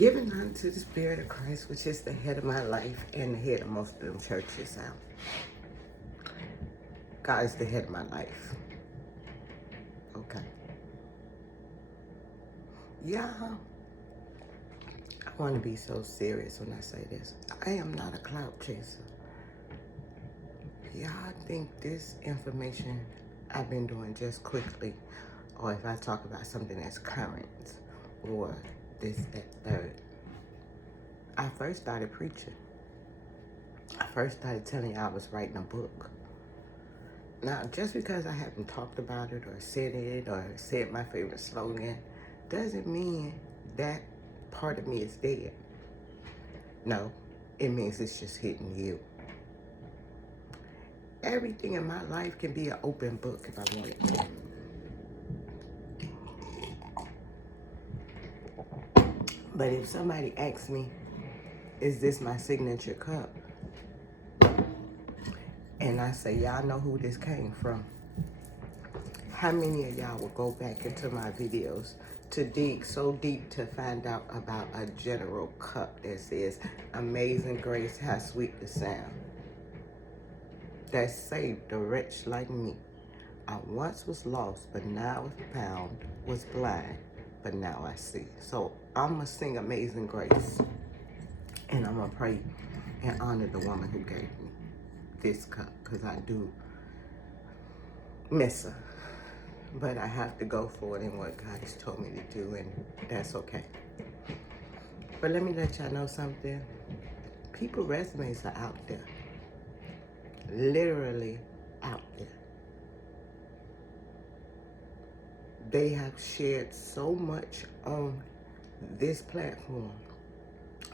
Giving unto the Spirit of Christ, which is the head of my life and the head of most of them churches out. God is the head of my life. Okay. Yeah. I want to be so serious when I say this. I am not a clout chaser. Y'all think this information I've been doing just quickly, or if I talk about something that's current, or this, that, third. I first started preaching. I first started telling y'all I was writing a book. Now, just because I haven't talked about it or said my favorite slogan, doesn't mean that part of me is dead. No, it means it's just hitting you. Everything in my life can be an open book if I wanted to. But if somebody asks me, is this my signature cup? And I say, y'all know who this came from. How many of y'all will go back into my videos to dig so deep to find out about a general cup that says, Amazing Grace, how sweet the sound that saved a wretch like me. I once was lost, but now was found, was blind, but now I see. So I'm going to sing Amazing Grace, and I'm going to pray and honor the woman who gave me this cup, because I do miss her. But I have to go forward in what God has told me to do, and that's okay. But let me let y'all know something. People's resumes are out there. Literally out there. They have shared so much on this platform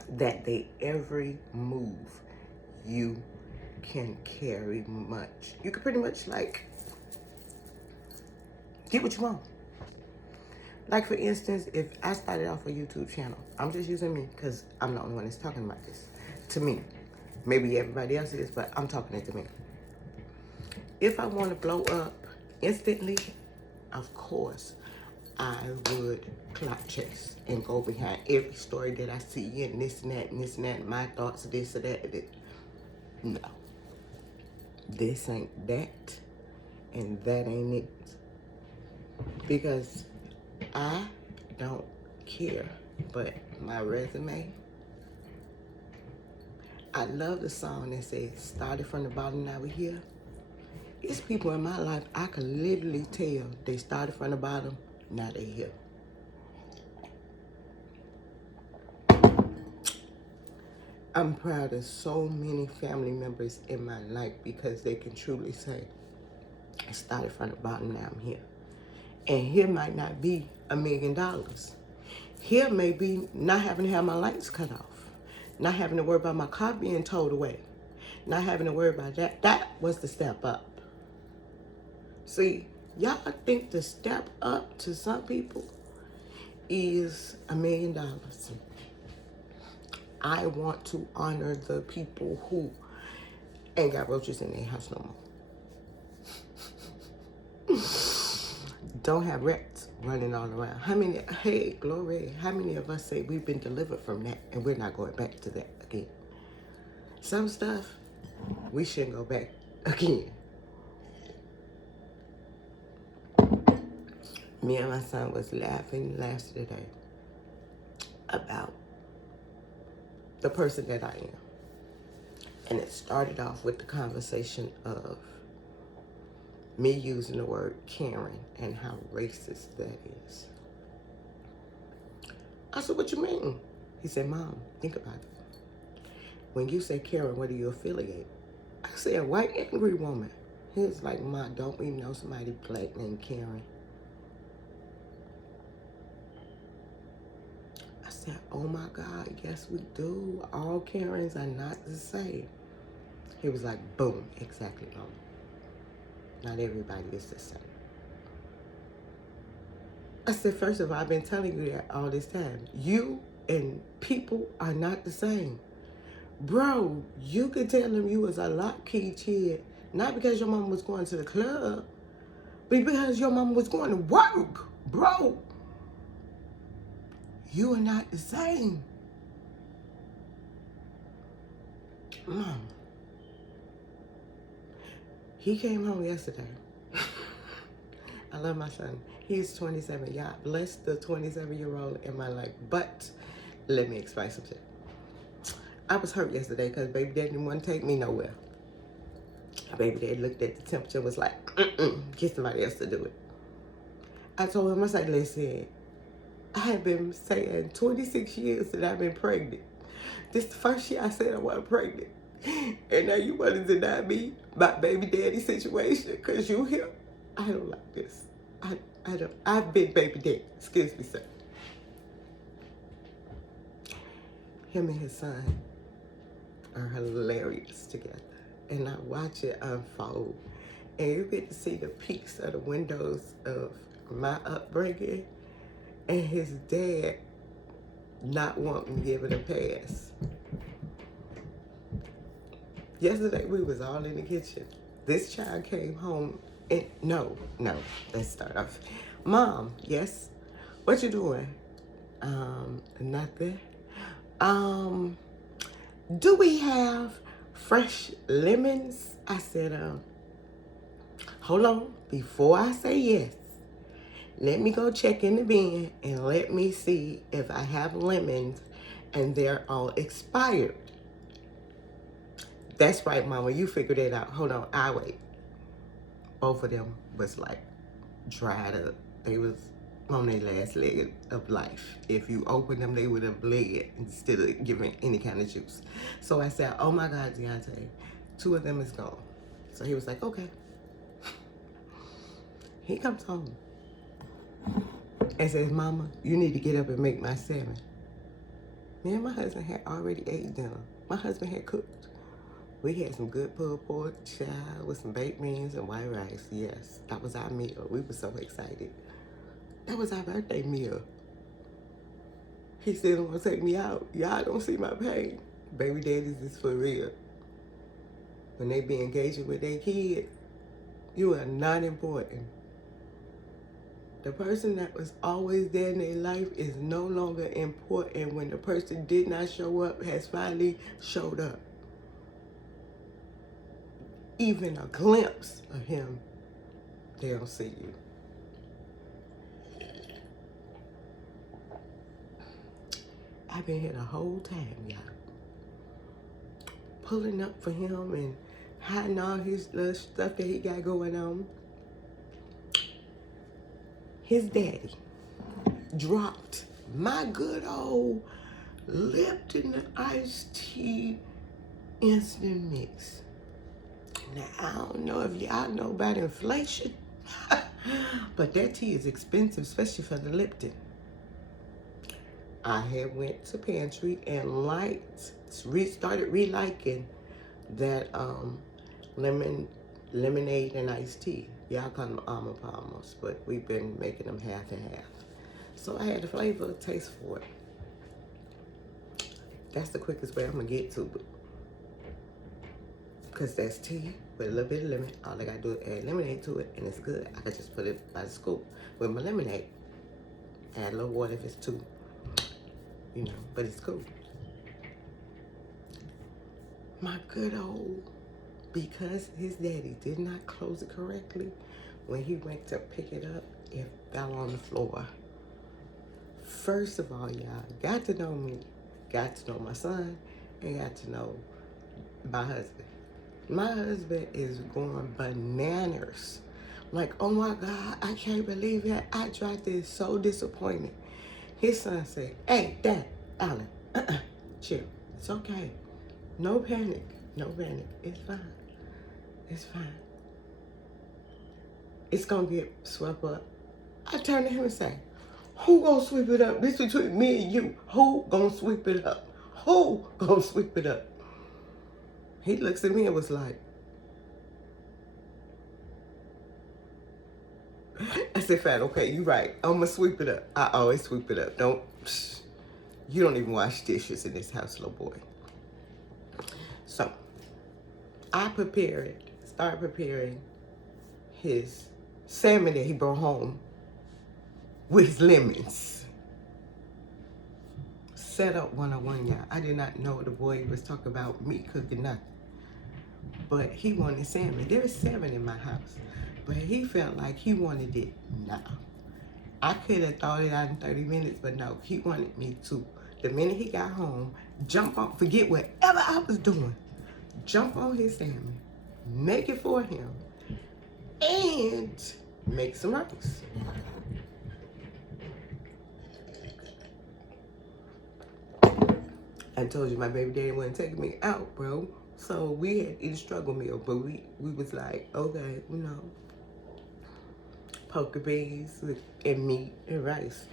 that they every move you can carry much. You can pretty much like get what you want. Like for instance, if I started off a YouTube channel, I'm just using me because I'm the only one that's talking about this. To me. Maybe everybody else is, but I'm talking it to me. If I want to blow up instantly, of course, I would clout chase and go behind every story that I see and this and that and this and that, and my thoughts, this or that. No. This ain't that, and that ain't it. Because I don't care, but my resume, I love the song that says, started from the bottom, now we're here. It's people in my life, I could literally tell they started from the bottom, now they're here. I'm proud of so many family members in my life because they can truly say, I started from the bottom, now I'm here. And here might not be $1 million. Here may be not having to have my lights cut off. Not having to worry about my car being towed away. Not having to worry about that. That was the step up. See, y'all think the step up to some people is $1 million. I want to honor the people who ain't got roaches in their house no more. Don't have rats running all around. How many, hey, glory, how many of us say we've been delivered from that and we're not going back to that again? Some stuff, we shouldn't go back again. Me and my son was laughing yesterday about the person that I am. And it started off with the conversation of me using the word Karen and how racist that is. I said, what you mean? He said, Mom, think about it. When you say Karen, what do you affiliate? I said, white angry woman. He was like, Ma, don't we know somebody black named Karen? I said, oh my God, yes we do. All Karens are not the same. He was like, boom, exactly, Mom. Not everybody is the same. I said, first of all, I've been telling you that all this time. You and people are not the same. Bro, you could tell them you was a lock-key kid, not because your mama was going to the club, but because your mama was going to work. Bro, you are not the same. Mom, he came home yesterday. I love my son. He's 27. Y'all bless the 27-year-old in my life. But let me explain something. I was hurt yesterday because baby daddy didn't want to take me nowhere. Baby daddy looked at the temperature and was like, get somebody else to do it. I told him, I said, listen, I have been saying 26 years that I've been pregnant. This is the first year I said I wasn't pregnant. And now you want to deny me my baby daddy situation because you here. I don't like this. I don't. I've been baby daddy. Excuse me, sir. Him and his son are hilarious together. And I watch it unfold. And you get to see the peaks of the windows of my upbringing and his dad not wanting to give it a pass. Yesterday we was all in the kitchen. This child came home and no, let's start off. Mom, yes? What you doing? Nothing. Do we have fresh lemons? I said, hold on, before I say yes, let me go check in the bin and let me see if I have lemons and they're all expired. That's right, Mama, you figured it out. Hold on, I'll wait. Both of them was like dried up. They was on their last leg of life. If you open them, they would have bled instead of giving any kind of juice. So I said, oh my God, Deontay, 2 of them is gone. So he was like, okay. He comes home and says, Mama, you need to get up and make my 7. Me and my husband had already ate dinner. My husband had cooked. We had some good pulled pork, child, with some baked beans and white rice. Yes, that was our meal. We were so excited. That was our birthday meal. He still don't want to take me out. Y'all don't see my pain. Baby daddies is for real. When they be engaging with their kid, you are not important. The person that was always there in their life is no longer important when the person did not show up has finally showed up. Even a glimpse of him, they don't see you. I've been here the whole time, y'all. Pulling up for him and hiding all his little stuff that he got going on. His daddy dropped my good old Lipton iced tea instant mix. Now, I don't know if y'all know about inflation, but that tea is expensive, especially for the Lipton. I had went to pantry and started reliking that lemonade and iced tea. Y'all call them Armour Palmers, but we've been making them half and half. So I had the flavor, taste for it. That's the quickest way I'm gonna get to it. Because that's tea with a little bit of lemon. All I gotta do is add lemonade to it and it's good. I could just put it by the scoop with my lemonade. Add a little water if it's too, but it's cool. My good old, because his daddy did not close it correctly, when he went to pick it up, it fell on the floor. First of all, y'all got to know me, got to know my son, and got to know my husband. My husband is going bananas. Like, oh my God, I can't believe it. I dropped this, so disappointed. His son said, hey, Dad, Alan, chill. It's okay. No panic. No panic. It's fine. It's fine. It's going to get swept up. I turned to him and said, who going to sweep it up? This is between me and you. Who going to sweep it up? Who going to sweep it up? He looks at me and was like, I said, fine, okay, you right. I'm going to sweep it up. I always sweep it up. You don't even wash dishes in this house, little boy. So, I started preparing his salmon that he brought home with his lemons. setup 101, y'all. I did not know the boy was talking about me cooking nothing. But he wanted salmon. There's salmon in my house. But he felt like he wanted it now. I could have thought it out in 30 minutes, but no, he wanted me to. The minute he got home, jump on, forget whatever I was doing, jump on his salmon, make it for him, and make some rice. I told you my baby daddy wasn't taking me out, bro. So we had to eat a struggle meal, but we was like, okay, you know, poker beans and meat and rice.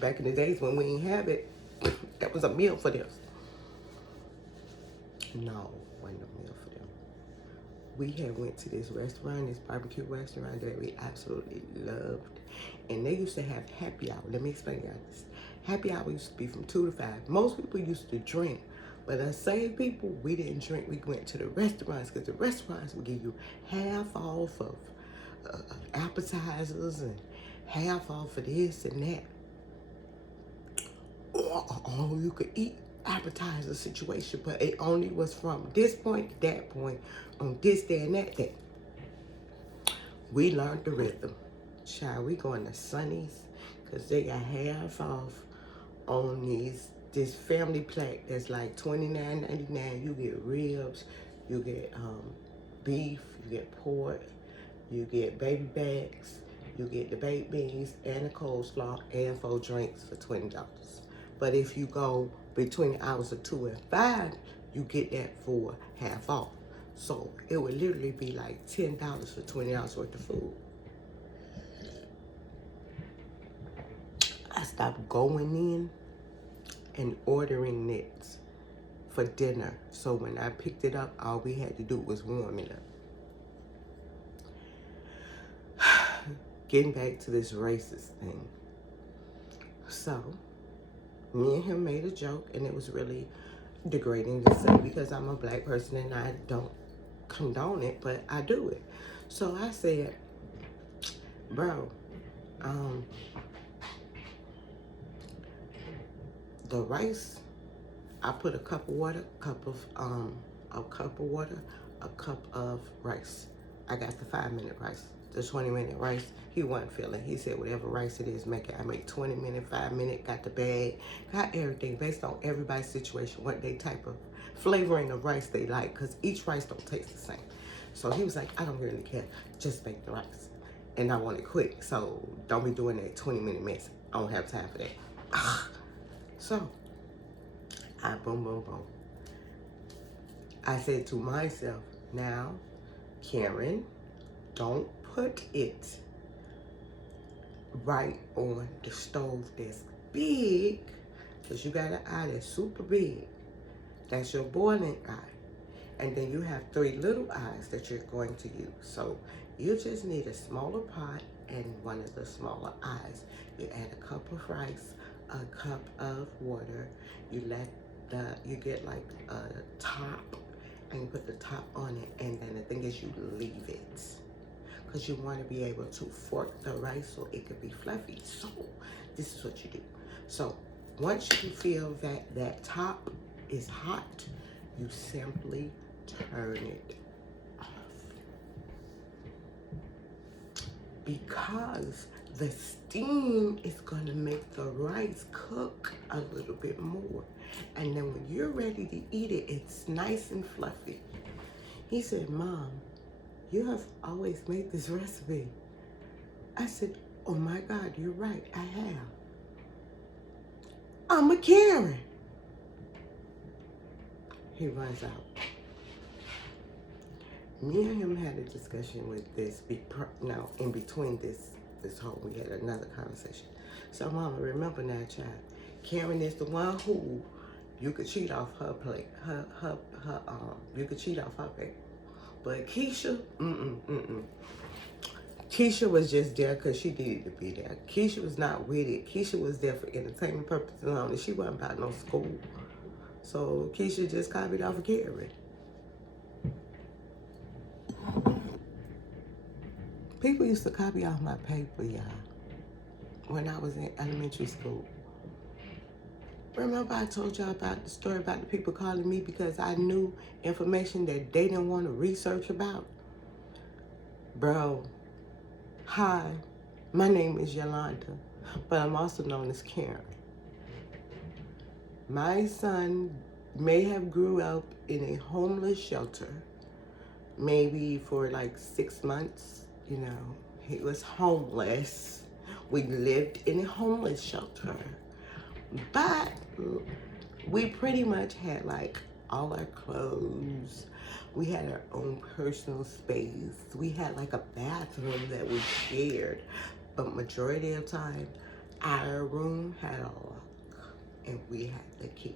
Back in the days when we didn't have it, that was a meal for them. No, wasn't a meal for them. We had went to this restaurant, this barbecue restaurant that we absolutely loved. And they used to have happy hour. Let me explain y'all this. Happy hour used to be from 2 to 5. Most people used to drink. But us same people, we didn't drink. We went to the restaurants because the restaurants would give you half off of appetizers and half off of this and that. Or all you could eat appetizer situation, but it only was from this point to that point on this day and that day. We learned the rhythm. Child, we going to Sonny's because they got half off on this family pack that's like $29.99. You get ribs, you get beef, you get pork, you get baby backs, you get the baked beans and the coleslaw and 4 drinks for $20. But if you go between the hours of 2 and 5, you get that for half off. So it would literally be like $10 for $20 worth of food. I stopped going in and ordering it for dinner. So when I picked it up, all we had to do was warm it up. Getting back to this racist thing. So me and him made a joke, and it was really degrading to say because I'm a black person and I don't condone it, but I do it. So I said, bro, the rice, I put a cup of water, a cup of rice. I got the 5-minute rice, the 20-minute rice. He wasn't feeling. He said, whatever rice it is, make it. I make 20-minute, 5-minute, got the bag, got everything based on everybody's situation, what they type of flavoring of rice they like, because each rice don't taste the same. So he was like, I don't really care, just make the rice. And I want it quick, so don't be doing that 20-minute mess. I don't have time for that. So, I boom, boom, boom. I said to myself, now, Karen, don't put it right on the stove that's big, because you got an eye that's super big. That's your boiling eye. And then you have 3 little eyes that you're going to use. So you just need a smaller pot and one of the smaller eyes. You add a cup of rice, a cup of water. You get like a top, and you put the top on it. And then the thing is, you leave it, because you want to be able to fork the rice so it could be fluffy. So this is what you do. So once you feel that that top is hot, you simply turn it off, because the steam is going to make the rice cook a little bit more. And then when you're ready to eat it, it's nice and fluffy. He said, Mom, you have always made this recipe. I said, oh my God, you're right, I have. I'm a Karen. He runs out. Me and him had a discussion with this, in between this whole, we had another conversation. So, Mama, remember now, child, Karen is the one who you could cheat off her plate, you could cheat off her plate. But Keisha, Keisha was just there because she needed to be there. Keisha was not with it. Keisha was there for entertainment purposes alone, and she wasn't about no school. So Keisha just copied off of Karen. People used to copy off my paper, y'all, when I was in elementary school. Remember I told y'all about the story about the people calling me because I knew information that they didn't want to research about? Bro, hi, my name is Yolanda, but I'm also known as Karen. My son may have grew up in a homeless shelter, maybe for like 6 months, you know. He was homeless. We lived in a homeless shelter. But we pretty much had like all our clothes. We had our own personal space. We had like a bathroom that we shared. But majority of the time, our room had a lock and we had the key.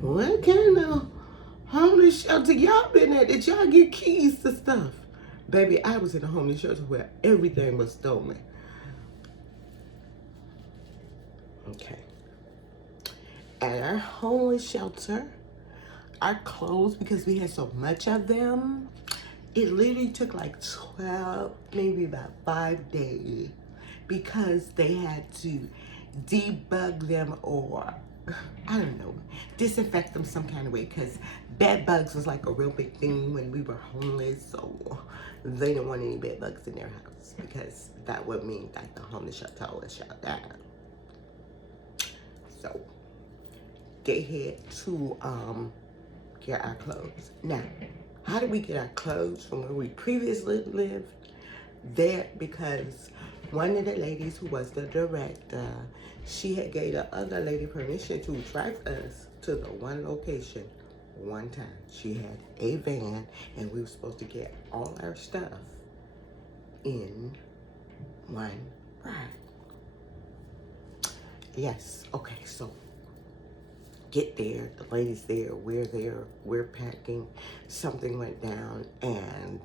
What kind of homeless shelter y'all been at that y'all get keys to stuff? Baby, I was in a homeless shelter where everything was stolen. Okay. At our homeless shelter, our clothes, because we had so much of them, it literally took like 12, maybe about 5 days, because they had to debug them or, I don't know, disinfect them some kind of way, because bed bugs was like a real big thing when we were homeless, so they didn't want any bed bugs in their house, because that would mean that the homeless shelter was shut down. So they had to get our clothes. Now, how did we get our clothes from where we previously lived? That because one of the ladies who was the director, she had gave the other lady permission to drive us to the one location one time. She had a van and we were supposed to get all our stuff in one ride. Yes, okay, so get there, the lady's there, we're packing, something went down, and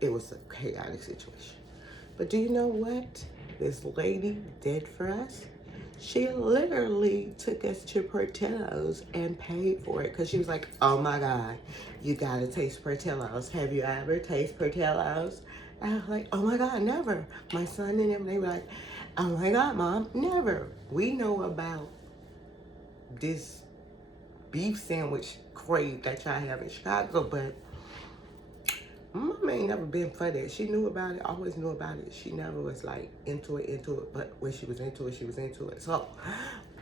it was a chaotic situation. But do you know what this lady did for us? She literally took us to Portillo's and paid for it because she was like, oh my God, you gotta taste Portillo's. Have you ever tasted Portillo's? I was like, oh my God, never. My son and them, they were like, oh my God, Mom, never. We know about this beef sandwich crave that y'all have in Chicago, but Mama ain't never been for that. She knew about it, always knew about it. She never was like into it, but when she was into it, she was into it. So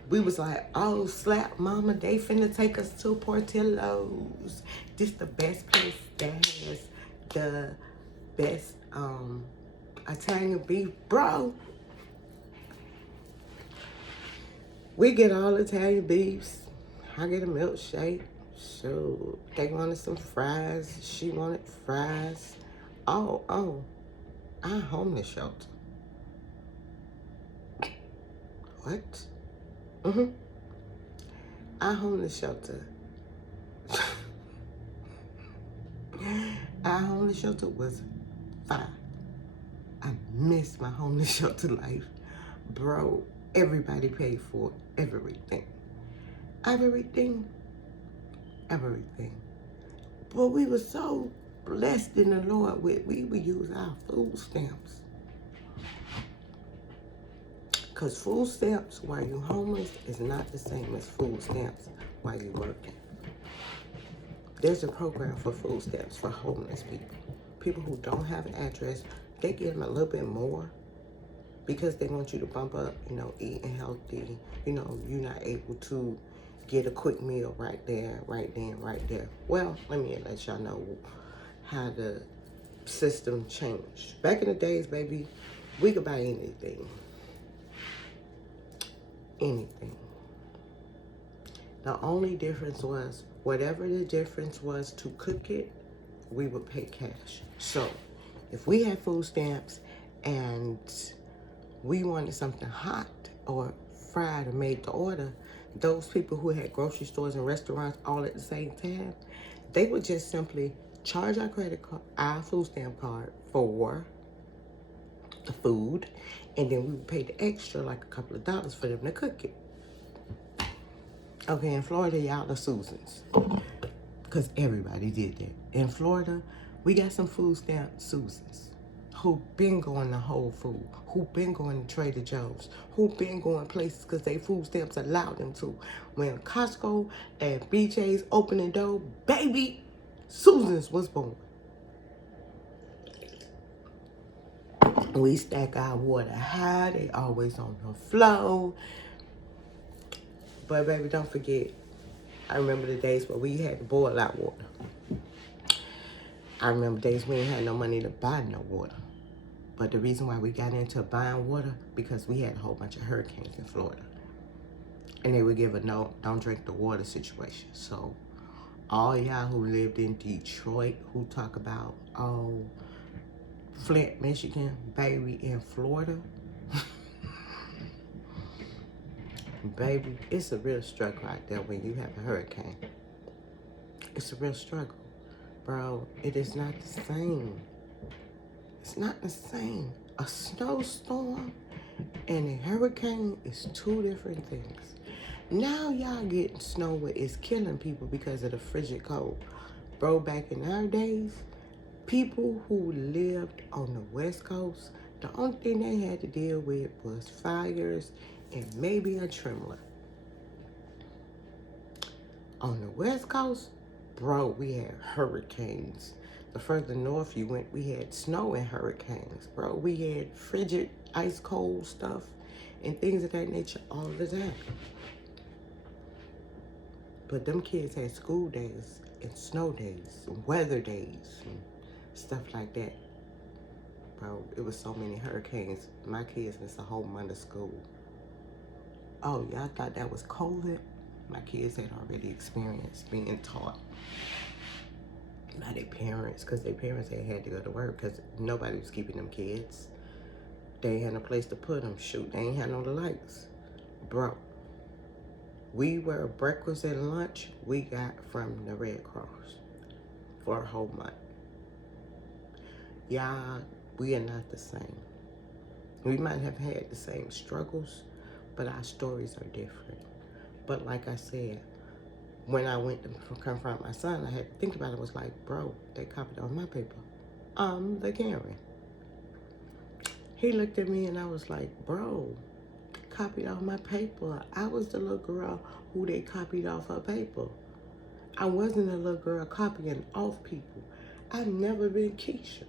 we was like, oh, slap Mama, they finna take us to Portillo's. This the best place that has the best Italian beef. Bro, we get all Italian beefs. I get a milkshake. So they wanted some fries. She wanted fries. Oh, our homeless shelter. What? Our homeless shelter. Our homeless shelter was fine. I miss my homeless shelter life. Bro, everybody paid for everything. Everything. But we were so blessed in the Lord with we would use our food stamps. Because food stamps while you're homeless is not the same as food stamps while you're working. There's a program for food stamps for homeless people. People who don't have an address, they give them a little bit more because they want you to bump up, you know, eating healthy. You know, you're not able to get a quick meal right there, right then, right there. Well, let me let y'all know how the system changed. Back in the days, baby, we could buy anything. Anything. The only difference was, whatever the difference was to cook it, we would pay cash. So, if we had food stamps and we wanted something hot or fried or made to order, those people who had grocery stores and restaurants all at the same time, they would just simply charge our credit card, our food stamp card for the food, and then we would pay the extra, like a couple of dollars for them to cook it. Okay, in Florida, y'all are Susans, because everybody did that. In Florida, we got some food stamp Susans. who been going to Whole Foods, who been going to Trader Joe's, who been going places because they food stamps allowed them to. When Costco and BJ's opened the door, baby, Susan's was born. We stack our water high, they always on the flow. But baby, don't forget, I remember the days where we had to boil our water. I remember days we ain't had no money to buy no water. But the reason why we got into buying water, because we had a whole bunch of hurricanes in Florida. And they would give a no, don't drink the water situation. So all y'all who lived in Detroit, who talk about, oh, Flint, Michigan, baby, in Florida. Baby, it's a real struggle out there when you have a hurricane. It's a real struggle. Bro, it is not the same. It's not the same. A snowstorm and a hurricane is two different things. Now y'all getting snow where it's killing people because of the frigid cold. Bro, back in our days, people who lived on the West Coast, the only thing they had to deal with was fires and maybe a trembler. On the West Coast, bro, we had hurricanes. The further north you went, we had snow and hurricanes. Bro, we had frigid, ice cold stuff and things of that nature all the time. But them kids had school days and snow days, and weather days, and stuff like that. Bro, it was so many hurricanes. My kids missed a whole month of school. Oh, y'all thought that was COVID? My kids had already experienced being taught by their parents, because their parents had to go to work because nobody was keeping them kids. They ain't had no place to put them. Shoot, they ain't had no lights. Bro, we were breakfast and lunch we got from the Red Cross for a whole month. Y'all, we are not the same. We might have had the same struggles, but our stories are different. But like I said, when I went to confront my son, I had to think about it. I was like, bro, they copied on my paper. I'm the Karen. He looked at me and I was like, bro, copied off my paper. I was the little girl who they copied off her paper. I wasn't a little girl copying off people. I've never been Keisha.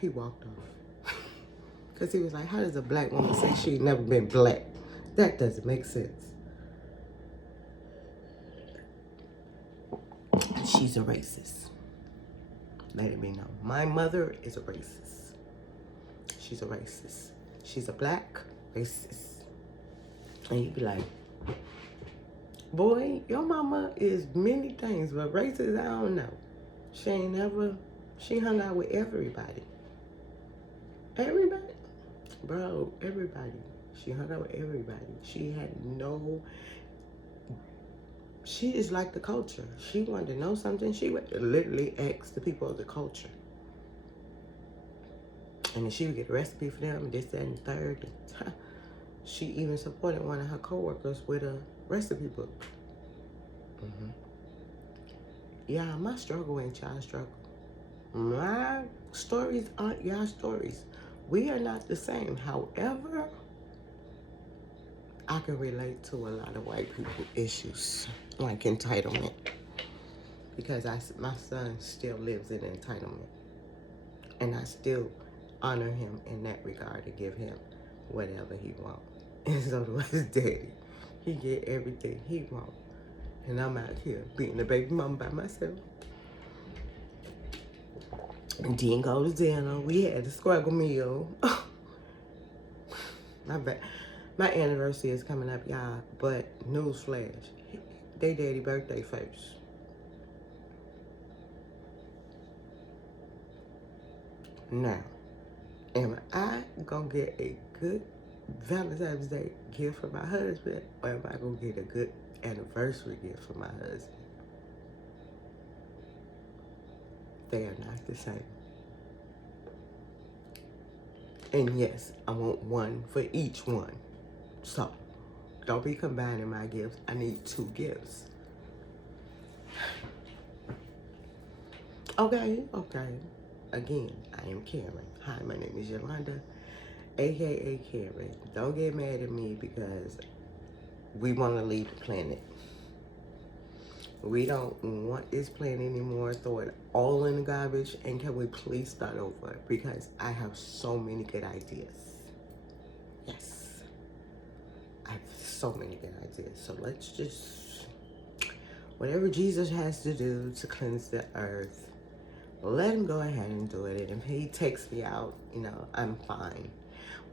He walked off. Because he was like, how does a black woman say she's never been black? That doesn't make sense. She's a racist. Let me know. My mother is a racist. She's a racist. She's a black racist. And you be like, boy, your mama is many things, but racist, I don't know. She hung out with everybody. Everybody? Bro, everybody. She hung out with everybody. She is like the culture. She wanted to know something, she would literally ask the people of the culture. And then she would get a recipe for them, and this, that, and the third. She even supported one of her coworkers with a recipe book. Yeah, my struggle ain't y'all's struggle. My stories aren't y'all stories. We are not the same. However, I can relate to a lot of white people issues, like entitlement. Because my son still lives in entitlement. And I still honor him in that regard to give him whatever he wants. And so do his daddy. He get everything he wants. And I'm out here being a baby mama by myself. And didn't go to dinner. We had the squaggle meal. My bad. My anniversary is coming up, y'all. But newsflash, they daddy birthday first. Now, am I gonna get a good Valentine's Day gift for my husband, or am I gonna get a good anniversary gift for my husband? They are not the same. And yes, I want one for each one. So, don't be combining my gifts. I need 2 gifts. Okay. Again, I am Karen. Hi, my name is Yolanda, aka Karen. Don't get mad at me because we want to leave the planet. We don't want this planet anymore. Throw it all in the garbage, and can we please start over? Because I have so many good ideas. Yes, I have so many good ideas. So let's just, whatever Jesus has to do to cleanse the earth, let him go ahead and do it. And if he takes me out, I'm fine.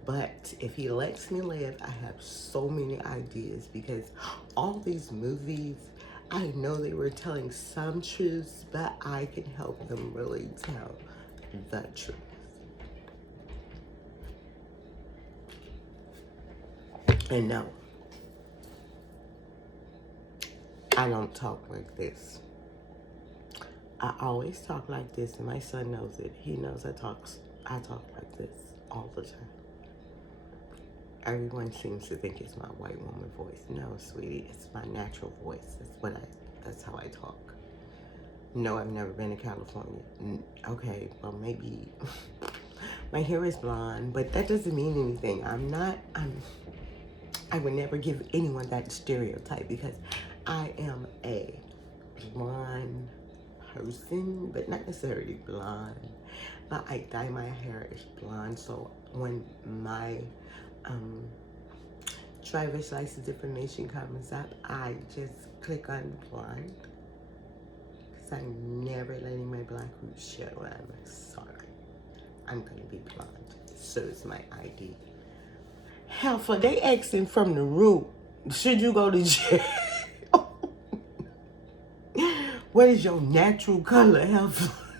But if he lets me live, I have so many ideas because all these movies, I know they were telling some truths, but I can help them really tell the truth. And no, I don't talk like this. I always talk like this, and my son knows it. He knows I talk like this all the time. Everyone seems to think it's my white woman voice. No, sweetie, it's my natural voice. That's how I talk. No, I've never been to California. Okay, well maybe my hair is blonde, but that doesn't mean anything. I would never give anyone that stereotype because I am a blonde person, but not necessarily blonde. But I dye my hair as blonde, so when my driver's license information comes up, I just click on blonde because I'm never letting my black roots show. I'm sorry. I'm gonna be blonde. So is my ID. Hell, for they asking from the root, should you go to jail? What is your natural color? Hell,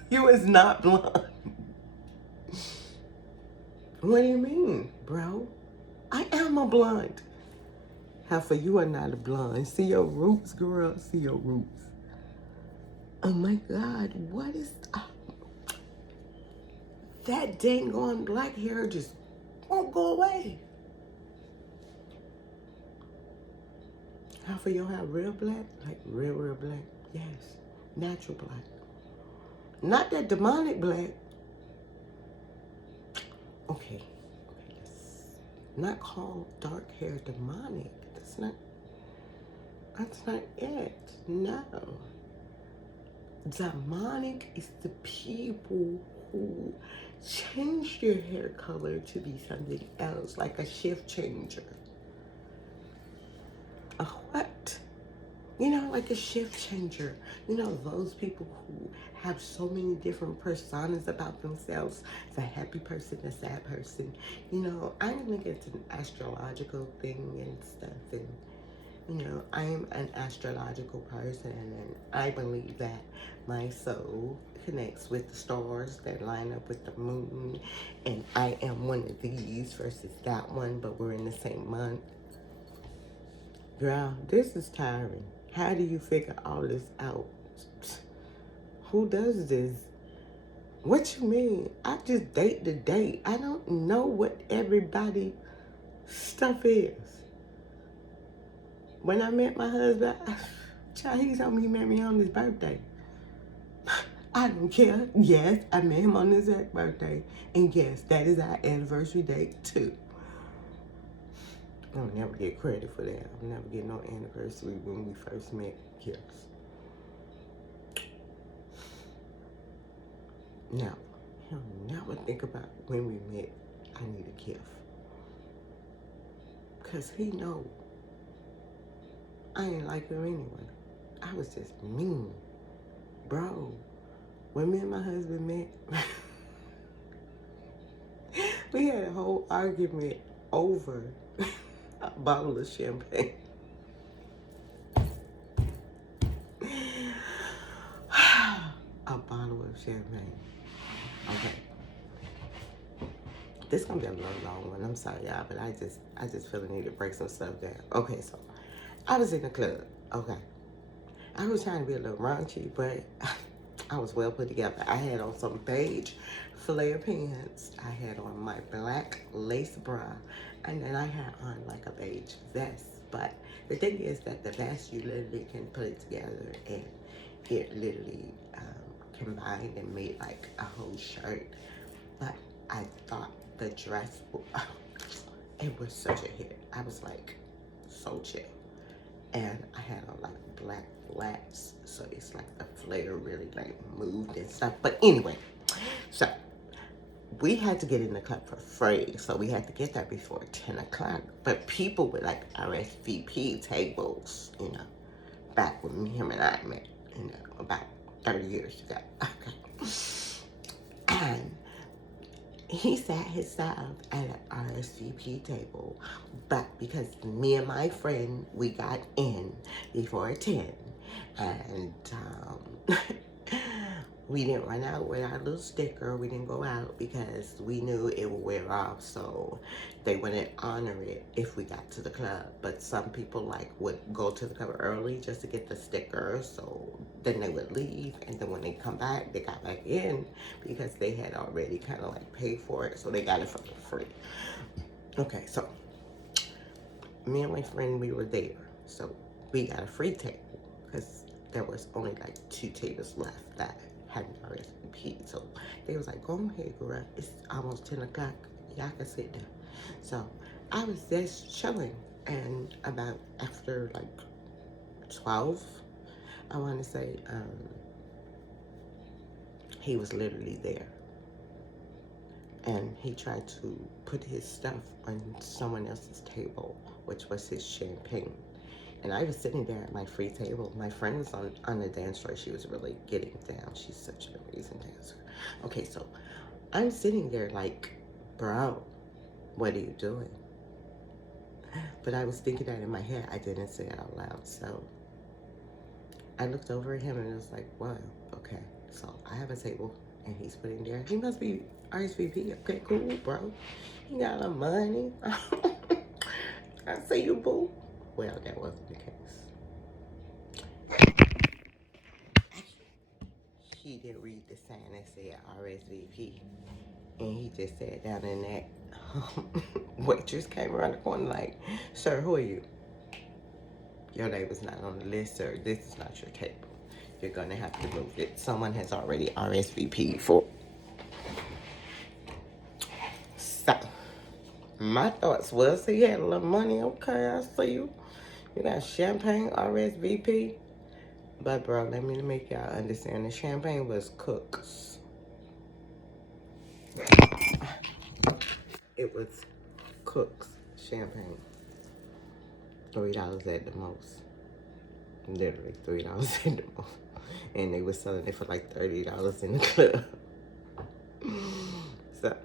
you is not blonde. What do you mean, bro? I am a blonde. Heifer, you are not a blonde. See your roots, girl. See your roots. Oh my God, what is that dang on black hair just won't go away. Heifer, you have real black? Like real black? Yes. Natural black. Not that demonic black. Okay, let's not call dark hair demonic. That's not it. No. Demonic is the people who change their hair color to be something else, like a shift changer. A what? Like a shift changer. Those people who have so many different personas about themselves. The happy person, the sad person. I think it's an astrological thing and stuff. And, I'm an astrological person, and I believe that my soul connects with the stars that line up with the moon. And I am one of these versus that one, but we're in the same month. Girl, this is tiring. How do you figure all this out? Who does this? What you mean? I just date the date. I don't know what everybody stuff is. When I met my husband, child, he told me he met me on his birthday. I don't care. Yes, I met him on his birthday. And yes, that is our anniversary date too. I'll never get credit for that. I'll never get no anniversary when we first met. Yes. Now, he'll never think about when we met, I need a gift. Because he know I ain't like him anyway. I was just mean. Bro, when me and my husband met, we had a whole argument over a bottle of champagne. A bottle of champagne. Okay. This is gonna be a little long one. I'm sorry, y'all, but I just feel the need to break some stuff down. Okay, so I was in the club. Okay. I was trying to be a little raunchy, but I was well put together. I had on some beige flare pants. I had on my black lace bra, and then I had on like a beige vest. But the thing is that the vest, you literally can put it together, and it literally combined and made like a whole shirt. But I thought the dress, it was such a hit. I was like so chill. And I had on like black flats, so it's like the flare really like moved and stuff. But anyway, so we had to get in the club for free, so we had to get there before 10 o'clock. But people with like RSVP tables, you know, back when him and I met, you know, about 30 years ago. Okay. And he sat himself at an RSVP table, but because me and my friend, we got in before 10, and we didn't run out with our little sticker. We didn't go out because we knew it would wear off, so they wouldn't honor it if we got to the club. But some people like would go to the club early just to get the sticker, so then they would leave, and then when they come back, they got back in because they had already kind of like paid for it, so they got it for free. Okay, so me and my friend, we were there, so we got a free table because there was only like 2 tables left that had an RSVP. So they was like, go ahead, girl. It's almost 10 o'clock. Y'all can sit down. So I was just chilling. And about after like 12, I want to say, he was literally there. And he tried to put his stuff on someone else's table, which was his champagne. And I was sitting there at my free table. My friend was on the dance floor. She was really getting down. She's such an amazing dancer. Okay, so I'm sitting there like, bro, what are you doing? But I was thinking that in my head. I didn't say it out loud. So I looked over at him and it was like, wow, okay. So I have a table and he's putting there. He must be RSVP. Okay, cool, bro. He got a lot of money. I see you, boo. Well, that wasn't the case. He didn't read the sign that said RSVP. And he just sat down and that waitress came around the corner like, sir, who are you? Your name is not on the list, sir. This is not your table. You're going to have to move it. Someone has already RSVP'd for. So, my thoughts was he had a little money. Okay, I see you. You got champagne, RSVP. But, bro, let me make y'all understand. The champagne was Cook's. It was Cook's champagne. $3 at the most. Literally $3 at the most. And they were selling it for like $30 in the club. So,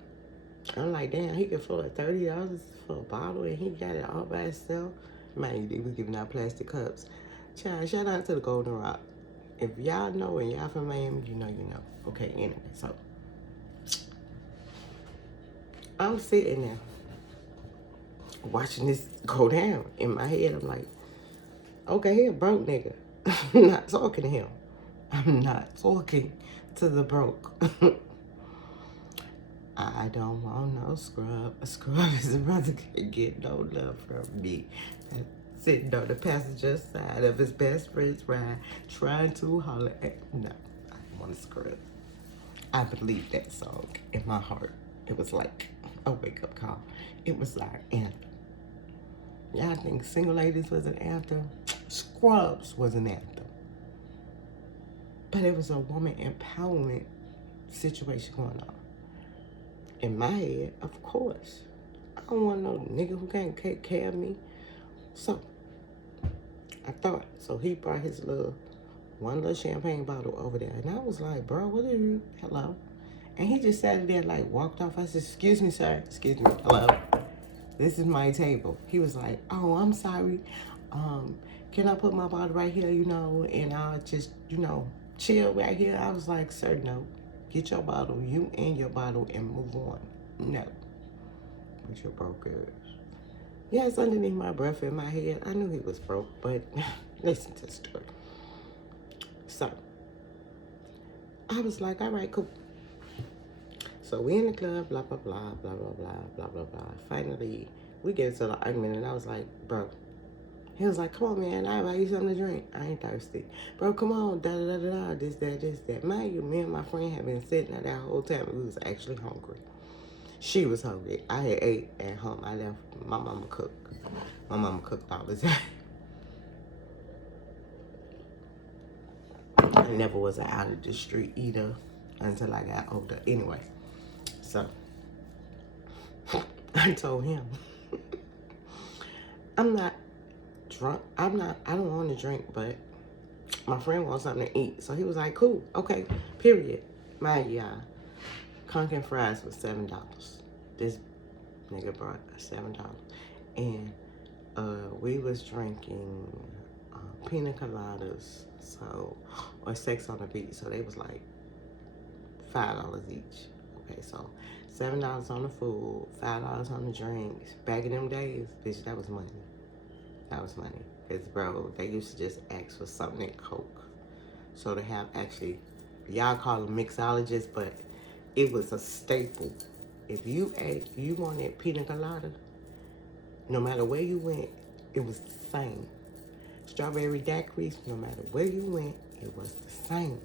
I'm like, damn, he could afford $30 for a bottle and he got it all by himself. Man, they was giving out plastic cups. Child, shout out to the Golden Rock. If y'all know and y'all from Miami, you know, you know. Okay, anyway, so I'm sitting there watching this go down. In my head, I'm like, okay, he a broke nigga. I'm not talking to him. I'm not talking to the broke. I don't want no scrub. A scrub is a brother can't get no love from me. Sitting on the passenger side of his best friend's ride, trying to holler at. No, I don't want a scrub. I believe that song in my heart. It was like a wake-up call. It was our anthem. Y'all think Single Ladies was an anthem? Scrubs was an anthem. But it was a woman empowerment situation going on. In my head, of course. I don't want no nigga who can't take care of me. So, I thought. So he brought his one little champagne bottle over there. And I was like, bro, what are you? Hello? And he just sat there like walked off. I said, excuse me, sir. Excuse me. Hello? This is my table. He was like, oh, I'm sorry. Can I put my bottle right here, you know, and I'll just, you know, chill right here? I was like, sir, no. Get your bottle, you and your bottle, and move on. No. With your broke ass. Yes, underneath my breath in my head, I knew he was broke, but listen to the story. So, I was like, all right, cool. So we in the club, blah, blah, blah, blah, blah, blah, blah, blah, blah. Finally, we get into the argument, and I was like, bro, He was like, come on, man, I'll buy you something to drink. I ain't thirsty. Bro, come on, da-da-da-da-da, this, that. Mind you, me and my friend had been sitting there that whole time, and we was actually hungry. She was hungry. I had ate at home. I left. My mama cooked. My mama cooked all the time. I never was out of the street either until I got older. Anyway, so I told him, I'm not drunk. I don't want to drink, but my friend wants something to eat. So he was like, cool, okay, period. Mind y'all, Conkin fries was $7. This nigga brought $7. And we was drinking pina coladas, so, or Sex on the Beach. So they was like $5 each. Okay, so $7 on the food, $5 on the drinks. Back in them days, bitch, that was money. That was money. Because, bro, they used to just ask for something in Coke. So to have actually, y'all call them mixologists, but it was a staple. If you wanted pina colada, no matter where you went, it was the same. Strawberry daiquiris, no matter where you went, it was the same.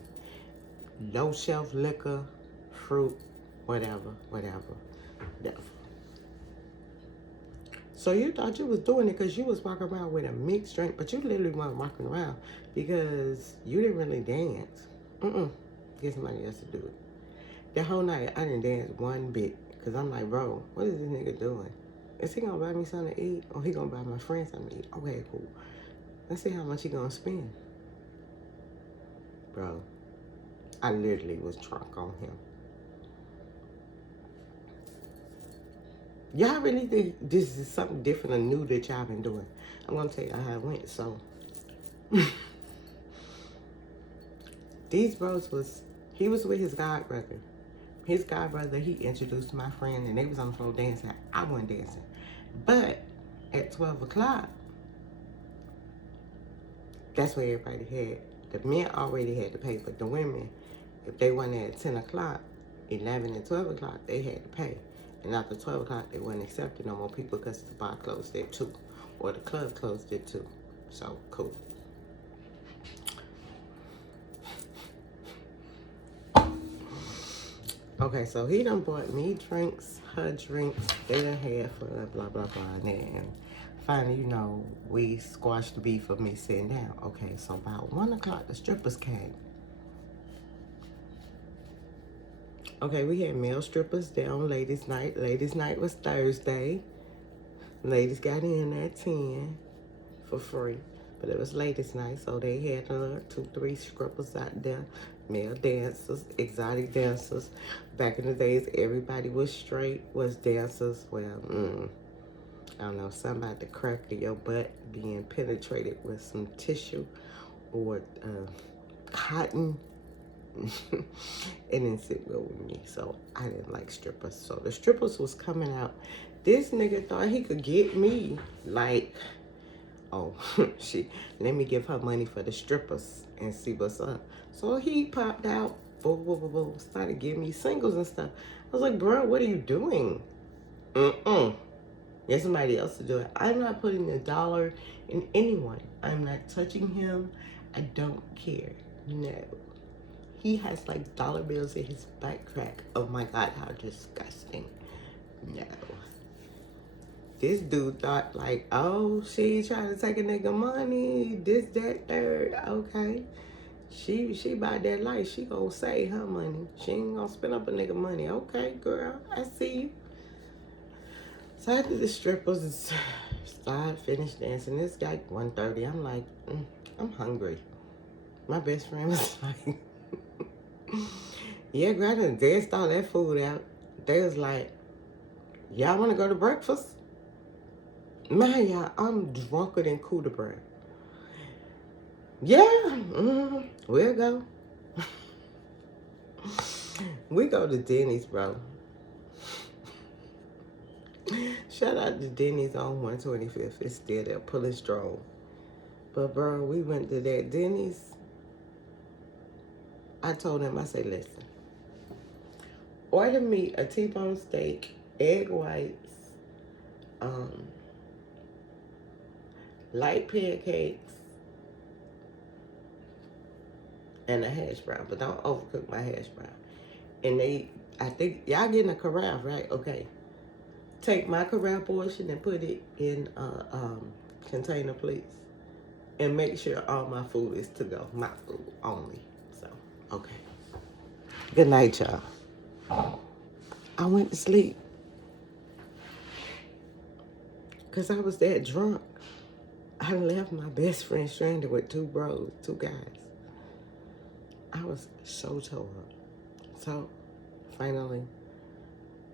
Low shelf liquor, fruit, whatever. So you thought you was doing it because you was walking around with a mixed drink, but you literally weren't walking around because you didn't really dance. Get somebody else to do it. The whole night, I didn't dance one bit because I'm like, bro, what is this nigga doing? Is he gonna buy me something to eat or he gonna buy my friend something to eat? Okay, cool. Let's see how much he gonna spend. Bro, I literally was drunk on him. Y'all really think this is something different or new that y'all been doing? I'm gonna tell you how it went. So these bros he was with his god brother. His god brother, he introduced my friend and they was on the floor dancing. I wasn't dancing. But at 12 o'clock, that's where everybody had. The men already had to pay, but the women, if they went at 10 o'clock, 11 and 12 o'clock, they had to pay. And after 12 o'clock, they weren't accepting no more people because the bar closed there too. Or the club closed it too. So, cool. Okay, so he done bought me drinks, her drinks, they done had for blah, blah, blah. And finally, you know, we squashed the beef of me sitting down. Okay, so about 1 o'clock, the strippers came. Okay, we had male strippers down ladies' night. Ladies' night was Thursday. Ladies got in at 10 for free. But it was ladies' night, so they had 2, 3 strippers out there. Male dancers, exotic dancers. Back in the days, everybody was straight, was dancers. Well, I don't know, something about the crack of your butt being penetrated with some tissue or cotton. It didn't sit well with me, so I didn't like strippers. So the strippers was coming out. This nigga thought he could get me, like, oh, let me give her money for the strippers and see what's up. So he popped out, boom, started giving me singles and stuff. I was like, bro, what are you doing? Get somebody else to do it. I'm not putting $1 in anyone. I'm not touching him. I don't care. No. He has like dollar bills in his back crack. Oh my God, how disgusting. No. This dude thought like, oh, she trying to take a nigga money, this, that, third. Okay. She bought that life. She gonna save her money. She ain't gonna spend up a nigga money. Okay, girl, I see you. So after the strippers finished dancing, it's like 1:30. I'm like, I'm hungry. My best friend was like, yeah, girl, I done danced all that food out. They was like, y'all want to go to breakfast? Man, y'all, I'm drunker than Coup de Bread. Yeah, we'll go. We go to Denny's, bro. Shout out to Denny's on 125th. It's still there, pulling strong. But, bro, we went to that Denny's. I told him, I said, listen, order me a T-bone steak, egg whites, light pancakes, and a hash brown. But don't overcook my hash brown. And I think, y'all getting a carafe, right? Okay. Take my carafe portion and put it in a container, please. And make sure all my food is to go. My food only. So, okay. Good night, y'all. I went to sleep because I was that drunk. I left my best friend stranded with two guys. I was so tore up. So, finally,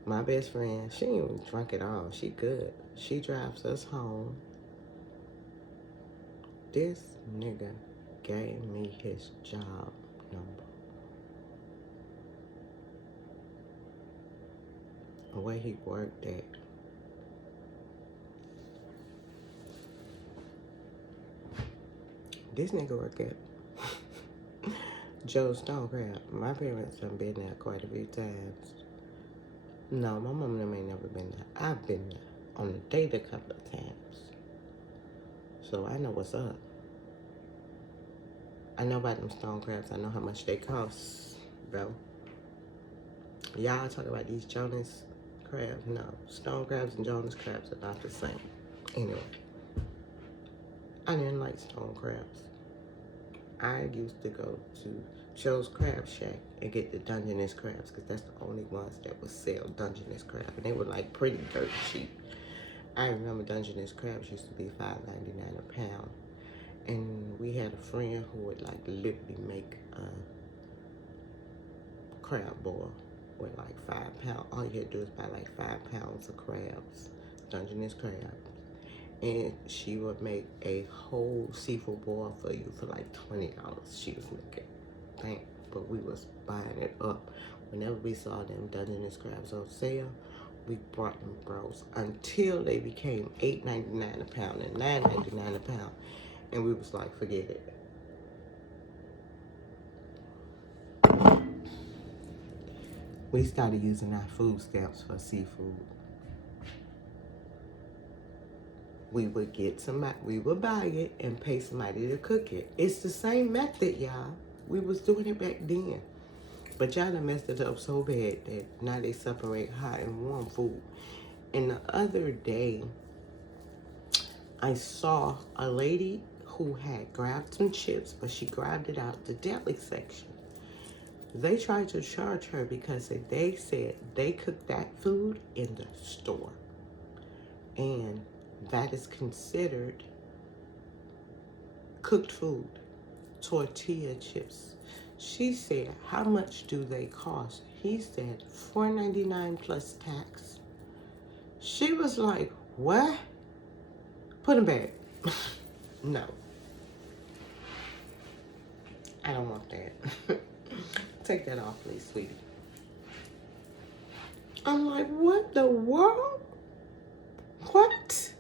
my best friend, she ain't even drunk at all. She good. She drives us home. This nigga gave me his job number. Where he worked at. This nigga worked at Joe's Stone Crab. My parents have been there quite a few times. No, my mom and them ain't never been there. I've been there on a date a couple of times. So I know what's up. I know about them stone crabs. I know how much they cost, bro. Y'all talk about these Jonas crabs. No, stone crabs and Jonas crabs are not the same. Anyway, I didn't like stone crabs. I used to go to Joe's Crab Shack and get the Dungeness crabs because that's the only ones that would sell Dungeness crab. And they were like pretty dirt cheap. I remember Dungeness crabs used to be $5.99 a pound. And we had a friend who would like literally make a crab boil with like 5 pounds. All you had to do is buy like 5 pounds of crabs, Dungeness crabs. And she would make a whole seafood boil for you for like $20. She was making, but we was buying it up. Whenever we saw them Dungeness crabs on sale, we brought them bros until they became $8.99 a pound and $9.99 a pound. And we was like, forget it. We started using our food stamps for seafood. We would get somebody, we would buy it and pay somebody to cook it. It's the same method, y'all. We was doing it back then. But y'all done messed it up so bad that now they separate hot and warm food. And the other day, I saw a lady who had grabbed some chips, but she grabbed it out the deli section. They tried to charge her because they said they cooked that food in the store. And that is considered cooked food, tortilla chips. She said, how much do they cost? He said, $4.99 plus tax. She was like, what? Put them back. No. I don't want that. Take that off, please, sweetie. I'm like, what the world? What?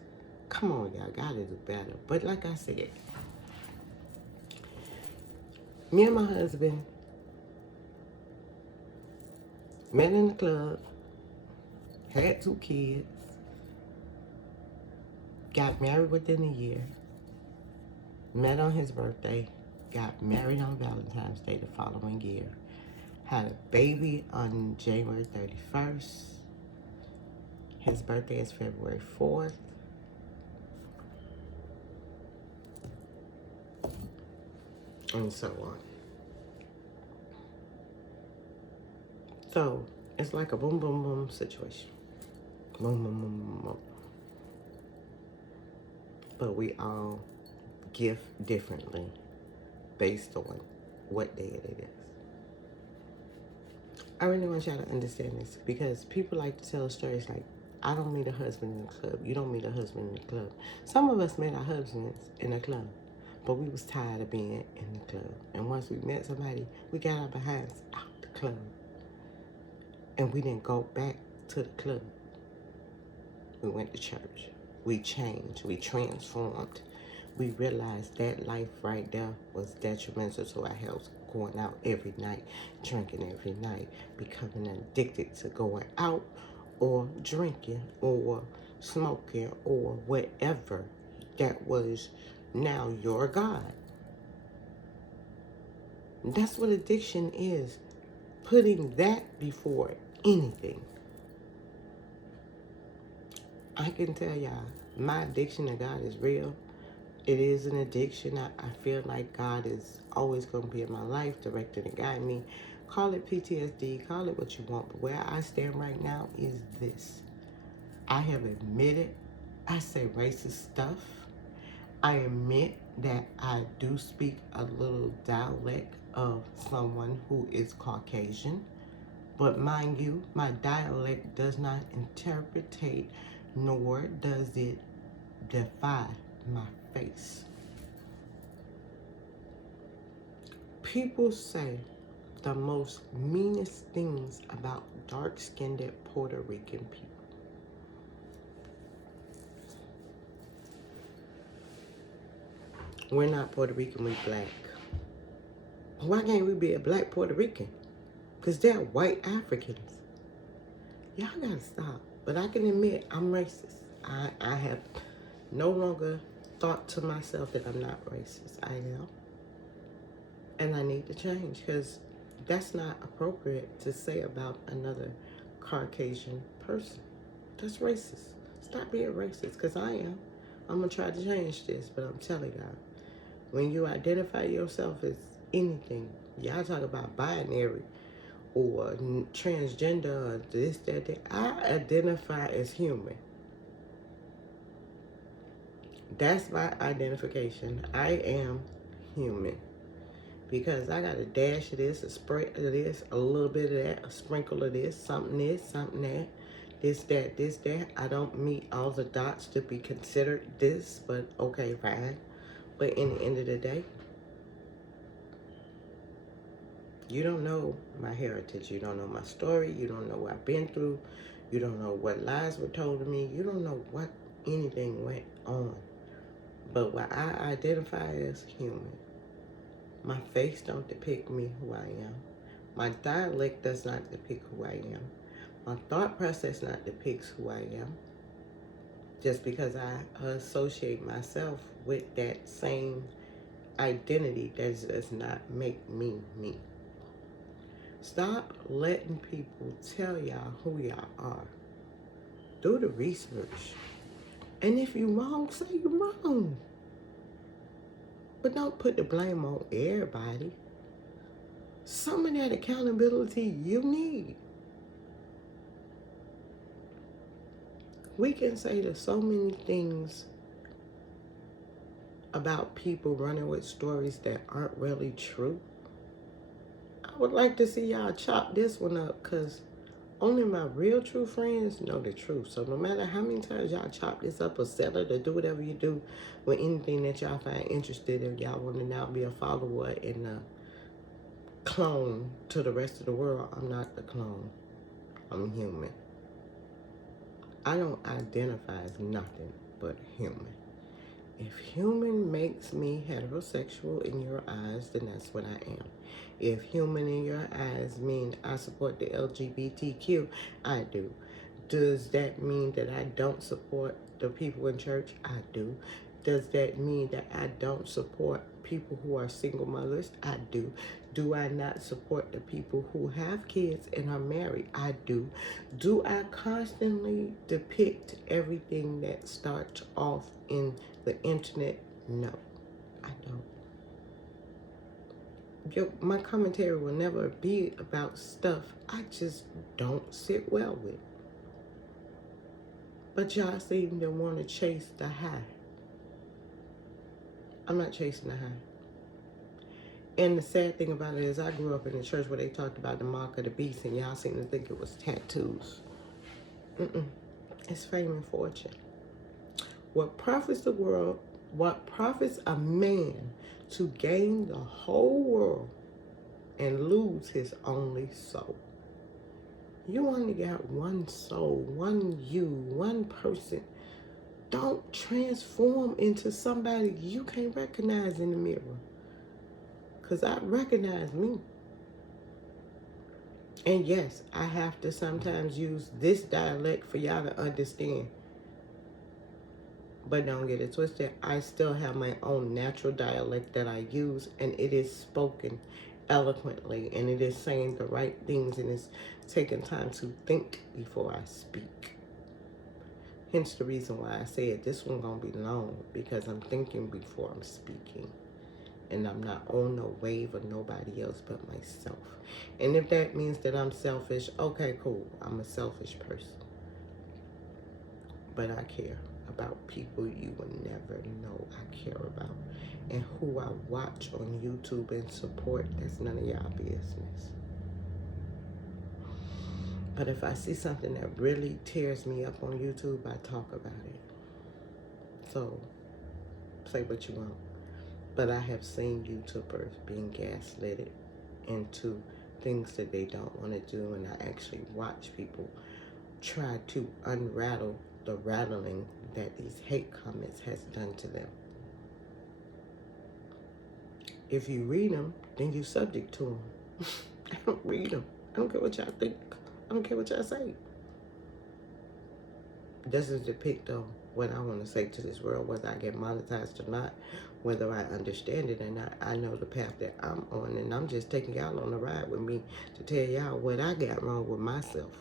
Come on, y'all. Gotta do better. But like I said, me and my husband met in the club, had 2 kids, got married within a year, met on his birthday, got married on Valentine's Day the following year, had a baby on January 31st. His birthday is February 4th. And so on. So, it's like a boom, boom, boom situation. Boom, boom, boom, boom, boom. But we all gift differently based on what day it is. I really want y'all to understand this because people like to tell stories like, I don't meet a husband in the club. You don't meet a husband in the club. Some of us met our husbands in the club, but we was tired of being in the club. And once we met somebody, we got our behinds out the club. And we didn't go back to the club. We went to church. We changed. We transformed. We realized that life right there was detrimental to our health. Going out every night, drinking every night, becoming addicted to going out or drinking or smoking or whatever that was now your God. That's what addiction is. Putting that before anything. I can tell y'all, my addiction to God is real. It is an addiction. I feel like God is always going to be in my life, directing and guiding me. Call it PTSD, call it what you want. But where I stand right now is this. I have admitted I say racist stuff. I admit that I do speak a little dialect of someone who is Caucasian. But mind you, my dialect does not interpretate nor does it defy my face. People say the most meanest things about dark-skinned Puerto Rican people. We're not Puerto Rican, we're black. Why can't we be a black Puerto Rican? Because they're white Africans. Y'all gotta stop. But I can admit I'm racist. I have no longer thought to myself that I'm not racist. I am. And I need to change because that's not appropriate to say about another Caucasian person. That's racist. Stop being racist because I am. I'm going to try to change this, but I'm telling y'all, when you identify yourself as anything, y'all talk about binary or transgender or this, that. I identify as human. That's my identification. I am human. Because I got a dash of this, a spray of this, a little bit of that, a sprinkle of this, something that, this, that. I don't meet all the dots to be considered this, but okay, fine. But in the end of the day, you don't know my heritage. You don't know my story. You don't know what I've been through. You don't know what lies were told to me. You don't know what anything went on. But what I identify as human. My face don't depict me who I am. My dialect does not depict who I am. My thought process not depicts who I am. Just because I associate myself with that same identity, that does not make me me. Stop letting people tell y'all who y'all are. Do the research. And if you're wrong, say you're wrong. But don't put the blame on everybody. Some of that accountability you need. We can say there's so many things about people running with stories that aren't really true. I would like to see y'all chop this one up because only my real true friends know the truth. So no matter how many times y'all chop this up or sell it or do whatever you do with anything that y'all find interested in, y'all want to now be a follower and a clone to the rest of the world. I'm not the clone. I'm human. I don't identify as nothing but human. If human makes me heterosexual in your eyes, then that's what I am. If human in your eyes mean I support the LGBTQ, I do. Does that mean that I don't support the people in church? I do. Does that mean that I don't support people who are single mothers? I do. Do I not support the people who have kids and are married? I do. Do I constantly depict everything that starts off in the internet? No, I don't. My commentary will never be about stuff I just don't sit well with. But y'all seem to want to chase the high. I'm not chasing the high. And the sad thing about it is I grew up in a church where they talked about the mark of the beast and y'all seem to think it was tattoos. It's fame and fortune. What profits the world, what profits a man to gain the whole world and lose his only soul? You only got one soul, one you, one person. Don't transform into somebody you can't recognize in the mirror. Because I recognize me. And yes, I have to sometimes use this dialect for y'all to understand. But don't get it twisted. I still have my own natural dialect that I use, and it is spoken eloquently, and it is saying the right things, and it's taking time to think before I speak. Hence the reason why I said this one gonna be long, because I'm thinking before I'm speaking. And I'm not on no wave of nobody else but myself. And if that means that I'm selfish, okay, cool. I'm a selfish person. But I care about people you will never know I care about. And who I watch on YouTube and support, that's none of y'all business. But if I see something that really tears me up on YouTube, I talk about it. So, say what you want. But I have seen YouTubers being gaslighted into things that they don't want to do, and I actually watch people try to unrattle the rattling that these hate comments has done to them. If you read them, then you're subject to them. I don't read them. I don't care what y'all think. I don't care what y'all say. Doesn't depict on what I want to say to this world, whether I get monetized or not, whether I understand it or not. I know the path that I'm on, and I'm just taking y'all on the ride with me to tell y'all what I got wrong with myself.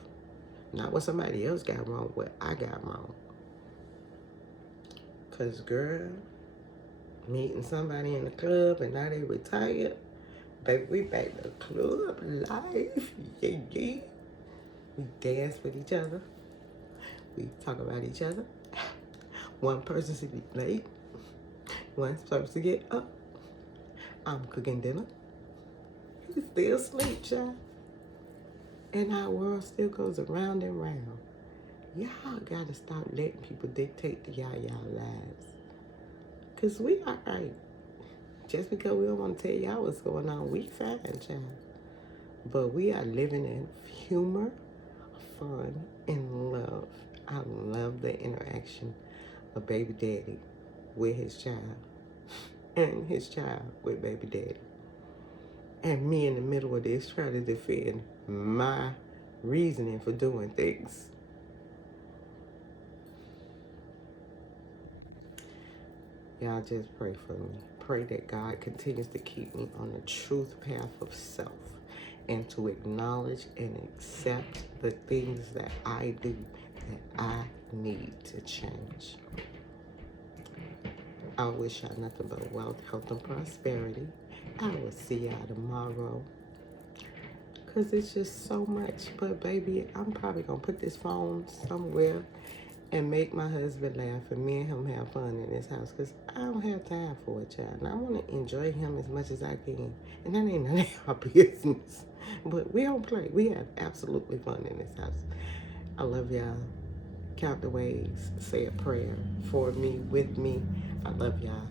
Not what somebody else got wrong, what I got wrong. Because, girl, meeting somebody in the club and now they retired, baby, we back to club life. Yeah, yeah. We dance with each other. We talk about each other. One person's to be late. One's supposed to get up. I'm cooking dinner. He's still asleep, child. And our world still goes around and round. Y'all gotta stop letting people dictate to y'all lives. Because we are right. Just because we don't want to tell y'all what's going on, we fine, child. But we are living in humor, fun, and love. I love the interaction of baby daddy with his child and his child with baby daddy. And me in the middle of this trying to defend my reasoning for doing things. Y'all just pray for me. Pray that God continues to keep me on the truth path of self and to acknowledge and accept the things that I do that I need to change. I wish y'all nothing but wealth, health, and prosperity. I will see y'all tomorrow. Because it's just so much. But baby, I'm probably going to put this phone somewhere and make my husband laugh and me and him have fun in this house. Because I don't have time for it, child. And I want to enjoy him as much as I can. And that ain't none of our business. But we don't play. We have absolutely fun in this house. I love y'all. Count the ways. Say a prayer for me, with me. I love y'all.